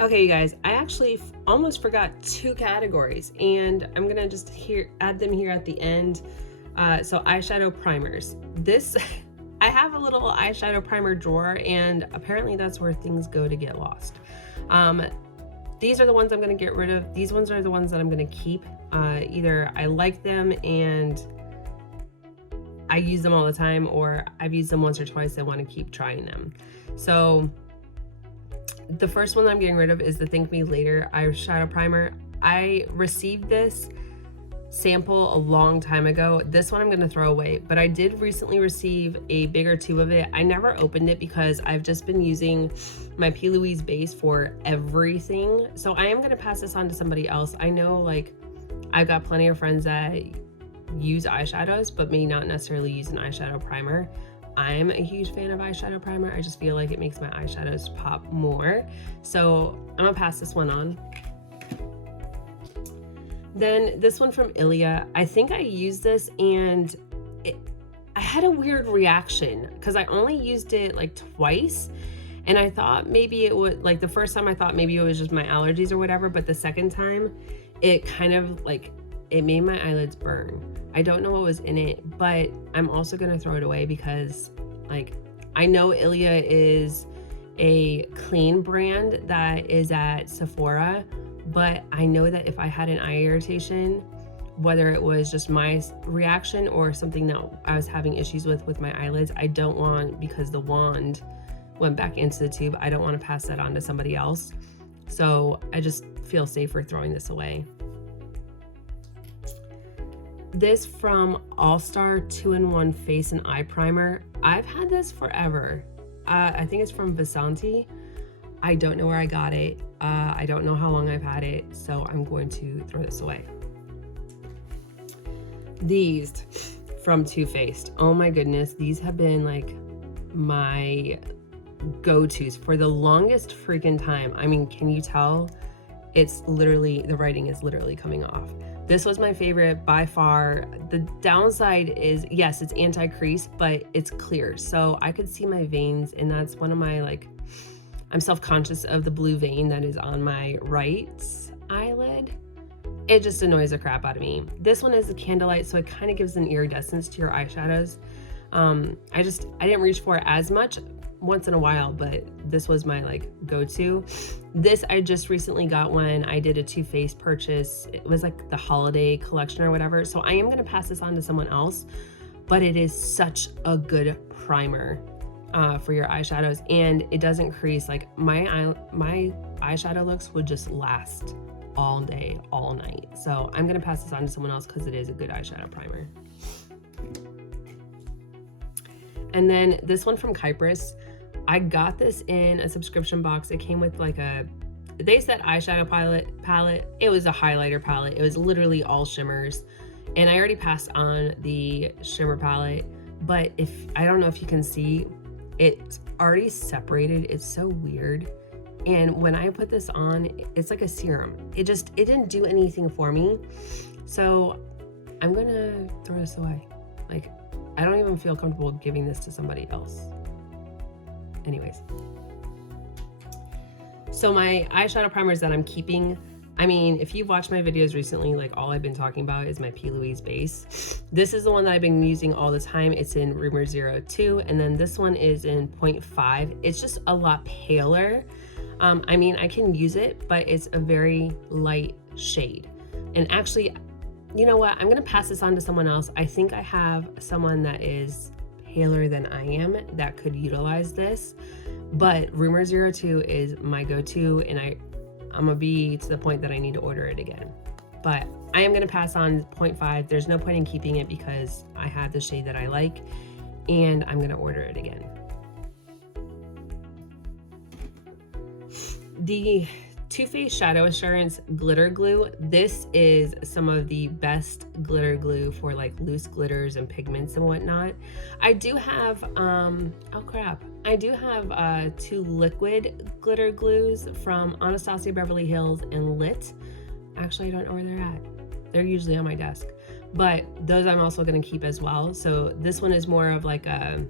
Okay, you guys, I actually almost forgot 2 categories, and I'm gonna just add them here at the end. So eyeshadow primers. This, I have a little eyeshadow primer drawer, and apparently that's where things go to get lost. These are the ones I'm gonna get rid of. These ones are the ones that I'm gonna keep. Either I like them and I use them all the time, or I've used them once or twice and want to keep trying them. So the first one I'm getting rid of is the Thank Me Later eyeshadow primer. I received this sample a long time ago. This one I'm going to throw away, but I did recently receive a bigger tube of it. I never opened it because I've just been using my P. Louise base for everything. So I am going to pass this on to somebody else. I know, like, I've got plenty of friends that use eyeshadows but may not necessarily use an eyeshadow primer. I'm a huge fan of eyeshadow primer. I just feel like it makes my eyeshadows pop more. So I'm gonna pass this one on. Then this one from Ilia. I think I used this and I had a weird reaction because I only used it like twice. And I thought maybe it would, like the first time I thought maybe it was just my allergies or whatever, but the second time it kind of like, it made my eyelids burn. I don't know what was in it, but I'm also gonna throw it away because, like, I know Ilia is a clean brand that is at Sephora, but I know that if I had an eye irritation, whether it was just my reaction or something that I was having issues with my eyelids, I don't want, because the wand went back into the tube, I don't want to pass that on to somebody else. So I just feel safer throwing this away. This from All Star 2-in-1 Face and Eye Primer. I've had this forever. I think it's from Vasanti. I don't know where I got it. I don't know how long I've had it, so I'm going to throw this away. These from Too Faced. Oh my goodness, these have been like my go-tos for the longest freaking time. I mean, can you tell? It's literally, the writing is literally coming off. This was my favorite by far. The downside is, yes, it's anti-crease, but it's clear. So I could see my veins, and that's one of my, like, I'm self-conscious of the blue vein that is on my right eyelid. It just annoys the crap out of me. This one is a candlelight, so it kind of gives an iridescence to your eyeshadows. I didn't reach for it as much, once in a while, but this was my like go-to. This I just recently got when I did a Too Faced purchase. It was like the holiday collection or whatever. So I am going to pass this on to someone else, but it is such a good primer for your eyeshadows, and it doesn't crease. Like my eyeshadow looks would just last all day, all night. So I'm going to pass this on to someone else because it is a good eyeshadow primer. And then this one from Kypris. I got this in a subscription box. It came with like they said eyeshadow palette. It was a highlighter palette. It was literally all shimmers. And I already passed on the shimmer palette, but I don't know if you can see, it's already separated. It's so weird. And when I put this on, it's like a serum. It didn't do anything for me. So I'm gonna throw this away. Like, I don't even feel comfortable giving this to somebody else. Anyways. So my eyeshadow primers that I'm keeping, I mean, if you've watched my videos recently, like all I've been talking about is my P. Louise base. This is the one that I've been using all the time. It's in Rumor 02, and then this one is in 0.5. It's just a lot paler. I mean, I can use it, but it's a very light shade. And actually, you know what? I'm gonna pass this on to someone else. I think I have someone that is paler than I am that could utilize this, but Rumor 02 is my go-to, and I'm gonna be to the point that I need to order it again. But I am gonna pass on 0.5. There's no point in keeping it because I have the shade that I like, and I'm gonna order it again. The Too Faced Shadow Assurance Glitter Glue. This is some of the best glitter glue for like loose glitters and pigments and whatnot. I do have, I do have 2 liquid glitter glues from Anastasia Beverly Hills and Lit. Actually, I don't know where they're at. They're usually on my desk, but those I'm also gonna keep as well. So this one is more of like a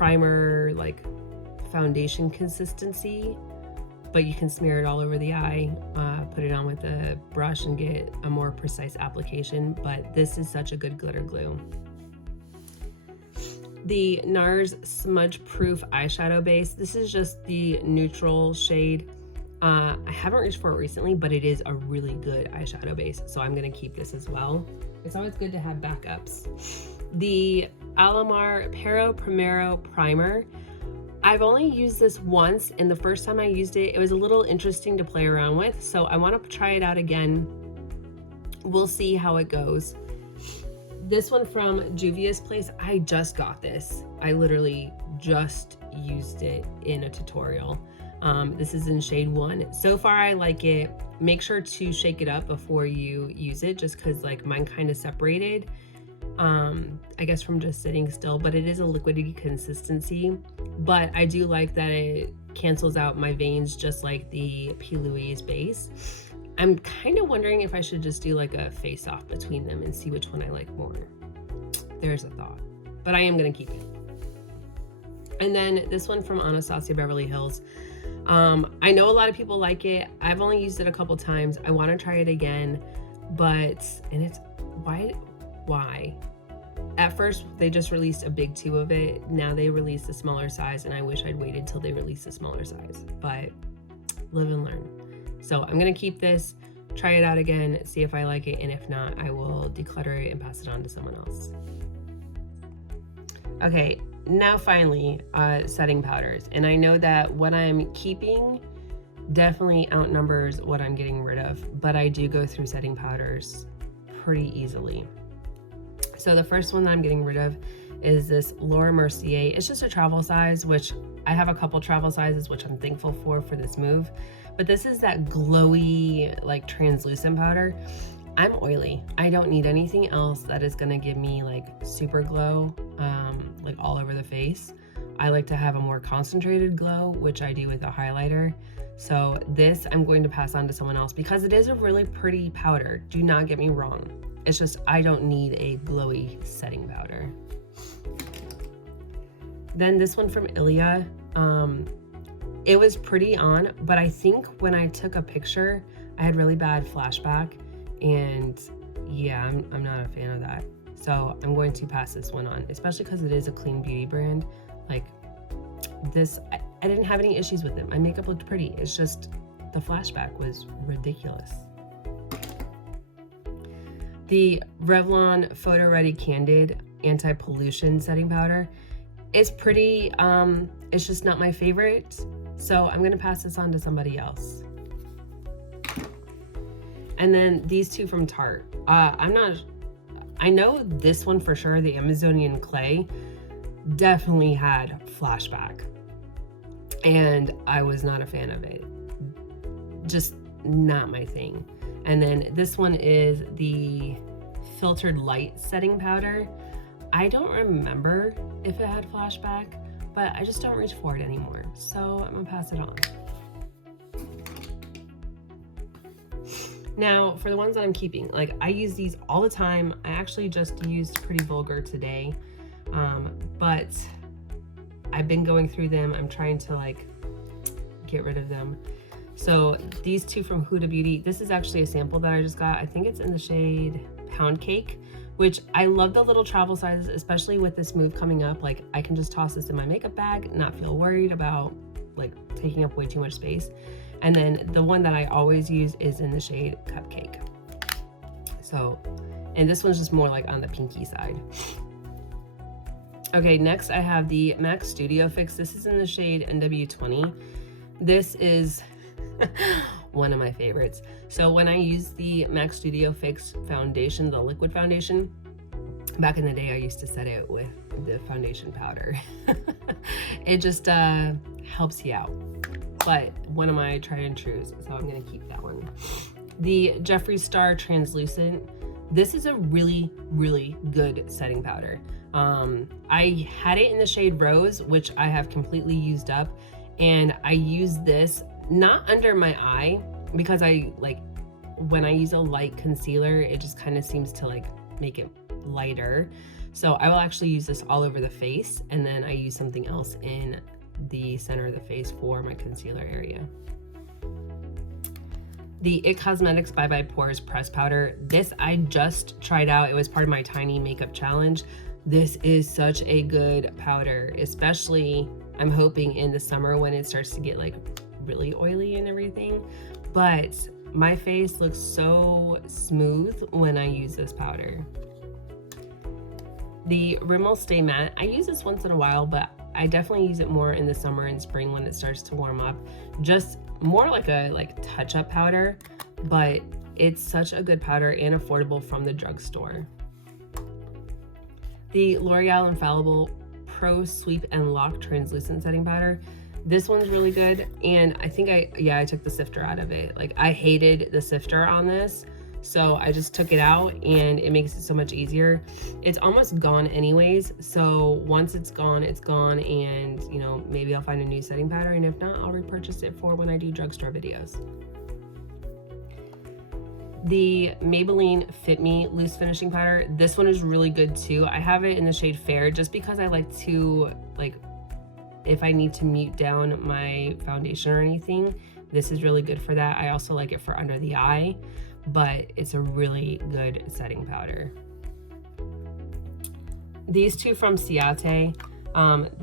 primer, like foundation consistency, but you can smear it all over the eye, put it on with a brush and get a more precise application. But this is such a good glitter glue. The NARS Smudge Proof Eyeshadow Base. This is just the neutral shade. I haven't reached for it recently, but it is a really good eyeshadow base, so I'm gonna keep this as well. It's always good to have backups. The Alamar Pero Primero Primer. I've only used this once, and the first time I used it, it was a little interesting to play around with, so I want to try it out again. We'll see how it goes. This one from Juvia's Place, I just got this. I literally just used it in a tutorial. This is in shade 1. So far I like it. Make sure to shake it up before you use it, just because like mine kind of separated, I guess from just sitting still, but it is a liquidy consistency. But I do like that it cancels out my veins just like the P. Louise base. I'm kind of wondering if I should just do like a face off between them and see which one I like more. There's a thought, but I am gonna keep it. And then this one from Anastasia Beverly Hills. I know a lot of people like it. I've only used it a couple times. I want to try it again, but, and it's, why? At first, they just released a big tube of it. Now they released a smaller size, and I wish I'd waited till they released a smaller size, but live and learn. So I'm going to keep this, try it out again, see if I like it, and if not, I will declutter it and pass it on to someone else. Okay, now finally, setting powders. And I know that what I'm keeping definitely outnumbers what I'm getting rid of, but I do go through setting powders pretty easily. So the first one that I'm getting rid of is this Laura Mercier. It's just a travel size, which I have a couple travel sizes, which I'm thankful for this move. But this is that glowy, like translucent powder. I'm oily. I don't need anything else that is gonna give me like super glow, like all over the face. I like to have a more concentrated glow, which I do with a highlighter. So this I'm going to pass on to someone else because it is a really pretty powder. Do not get me wrong. It's just I don't need a glowy setting powder. Then this one from Ilia. It was pretty on, but I think when I took a picture, I had really bad flashback, and yeah, I'm not a fan of that. So I'm going to pass this one on, especially because it is a clean beauty brand. Like this, I didn't have any issues with it. My makeup looked pretty. It's just the flashback was ridiculous. The Revlon Photo Ready Candid Anti-Pollution Setting Powder. It's pretty, it's just not my favorite. So I'm gonna pass this on to somebody else. And then these two from Tarte. I know this one for sure, the Amazonian Clay, definitely had flashback. And I was not a fan of it. Just not my thing. And then this one is the Filtered Light Setting Powder. I don't remember if it had flashback, but I just don't reach for it anymore. So I'm gonna pass it on. Now, for the ones that I'm keeping, like I use these all the time. I actually just used Pretty Vulgar today, but I've been going through them. I'm trying to like get rid of them. So these two from Huda Beauty, this is actually a sample that I just got. I think it's in the shade Pound Cake, which I love the little travel sizes, especially with this move coming up. Like I can just toss this in my makeup bag, not feel worried about like taking up way too much space. And then the one that I always use is in the shade Cupcake. So, and this one's just more like on the pinky side. Okay, next I have the MAC Studio Fix. This is in the shade NW20. This is one of my favorites. So when I use the MAC Studio Fix foundation, the liquid foundation, back in the day I used to set it with the foundation powder. It just helps you out. But one of my tried and trues, so I'm gonna keep that one. The Jeffree Star Translucent. This is a really, really good setting powder. I had it in the shade Rose, which I have completely used up, and I use this not under my eye because I like when I use a light concealer, it just kind of seems to like make it lighter. So I will actually use this all over the face, and then I use something else in the center of the face for my concealer area. The It Cosmetics Bye Bye Pores Press Powder. This I just tried out. It was part of my tiny makeup challenge. This is such a good powder, especially I'm hoping in the summer when it starts to get like really oily and everything. But my face looks so smooth when I use this powder. The Rimmel Stay Matte. I use this once in a while, but I definitely use it more in the summer and spring when it starts to warm up. Just more like a touch-up powder, but it's such a good powder and affordable from the drugstore. The L'Oreal Infallible Pro Sweep and Lock Translucent Setting Powder. This one's really good, and I think I took the sifter out of it. Like, I hated the sifter on this, so I just took it out, and it makes it so much easier. It's almost gone anyways, so once it's gone, and you know, maybe I'll find a new setting powder, and if not, I'll repurchase it for when I do drugstore videos. The Maybelline Fit Me Loose Finishing Powder. This one is really good too. I have it in the shade Fair just because I like to, if I need to mute down my foundation or anything, this is really good for that. I also like it for under the eye, but it's a really good setting powder. These two from Ciate.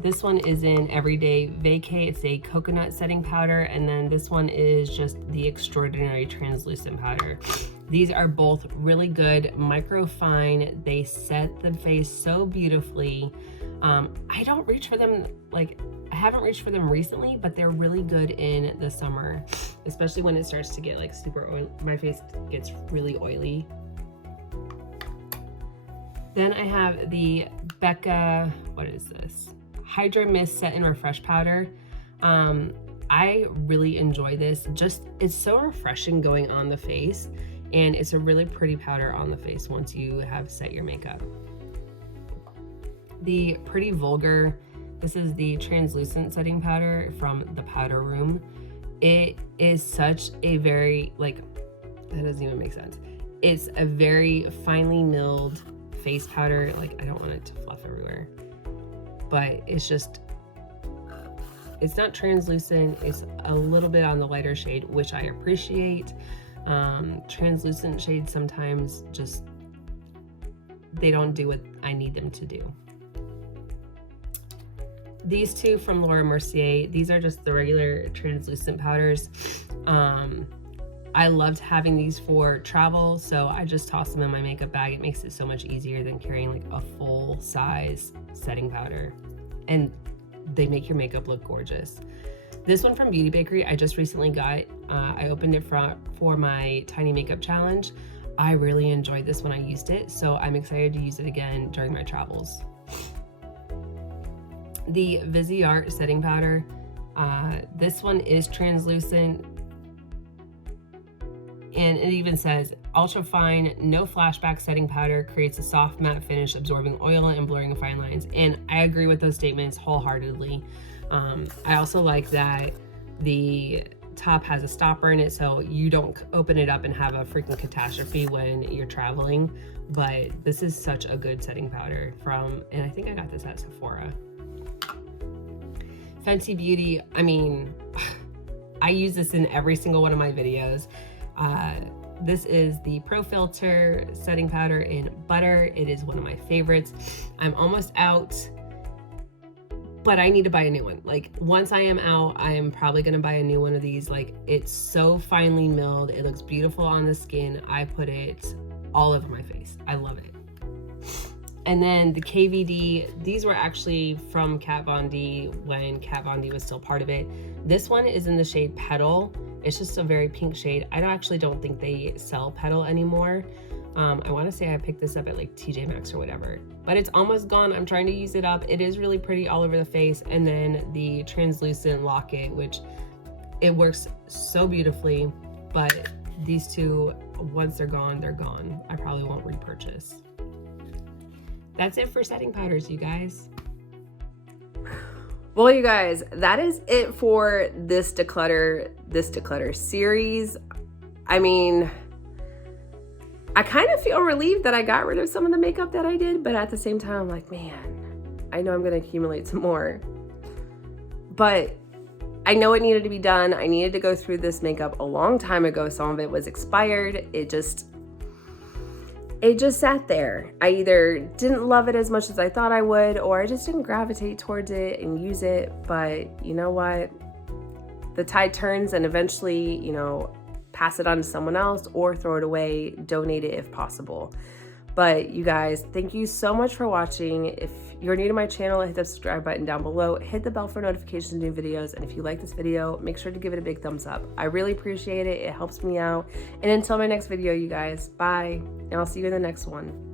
This one is in Everyday Vacay. It's a coconut setting powder, and then this one is just the Extraordinary Translucent Powder. These are both really good, microfine. They set the face so beautifully. I don't reach for them, I haven't reached for them recently, but they're really good in the summer, especially when it starts to get super oily. My face gets really oily. Then I have the Becca, what is this? Hydra Mist Set and Refresh Powder. I really enjoy this. It's so refreshing going on the face, and it's a really pretty powder on the face once you have set your makeup. The Pretty Vulgar, this is the translucent setting powder from the Powder Room. It is such a very, that doesn't even make sense. It's a very finely milled face powder. I don't want it to fluff everywhere, but it's not translucent. It's a little bit on the lighter shade, which I appreciate. Translucent shades sometimes they don't do what I need them to do. These two from Laura Mercier, these are just the regular translucent powders. I loved having these for travel, so I just toss them in my makeup bag. It makes it so much easier than carrying a full size setting powder, and they make your makeup look gorgeous. This one from Beauty Bakery, I just recently got. I opened it for my tiny makeup challenge. I really enjoyed this when I used it, so I'm excited to use it again during my travels. The Viseart setting powder. This one is translucent, and it even says ultra fine, no flashback setting powder, creates a soft matte finish, absorbing oil and blurring fine lines. And I agree with those statements wholeheartedly. I also like that the top has a stopper in it, so you don't open it up and have a freaking catastrophe when you're traveling. But this is such a good setting powder and I think I got this at Sephora. Fenty Beauty, I use this in every single one of my videos. This is the Pro Filter setting powder in Butter. It is one of my favorites. I'm almost out, but I need to buy a new one. Once I am out, I am probably gonna buy a new one of these. It's so finely milled. It looks beautiful on the skin. I put it all over my face. I love it. And then the KVD, these were actually from Kat Von D when Kat Von D was still part of it. This one is in the shade Petal. It's just a very pink shade. I don't think they sell Petal anymore. I want to say I picked this up at TJ Maxx or whatever, but it's almost gone. I'm trying to use it up. It is really pretty all over the face. And then the translucent Locket, which it works so beautifully, but these two, once they're gone, they're gone. I probably won't repurchase. That's it for setting powders, you guys. Well, you guys, that is it for this declutter series. I I kind of feel relieved that I got rid of some of the makeup that I did, but at the same time, I'm like, man, I know I'm gonna accumulate some more. But I know it needed to be done. I needed to go through this makeup a long time ago. Some of it was expired. It just sat there. I either didn't love it as much as I thought I would, or I just didn't gravitate towards it and use it. But you know what? The tide turns, and eventually, you know, pass it on to someone else or throw it away, donate it if possible. But you guys, thank you so much for watching. If you're new to my channel, hit the subscribe button down below, hit the bell for notifications of new videos, and if you like this video, make sure to give it a big thumbs up. I really appreciate it. It helps me out. And until my next video, you guys, bye, and I'll see you in the next one.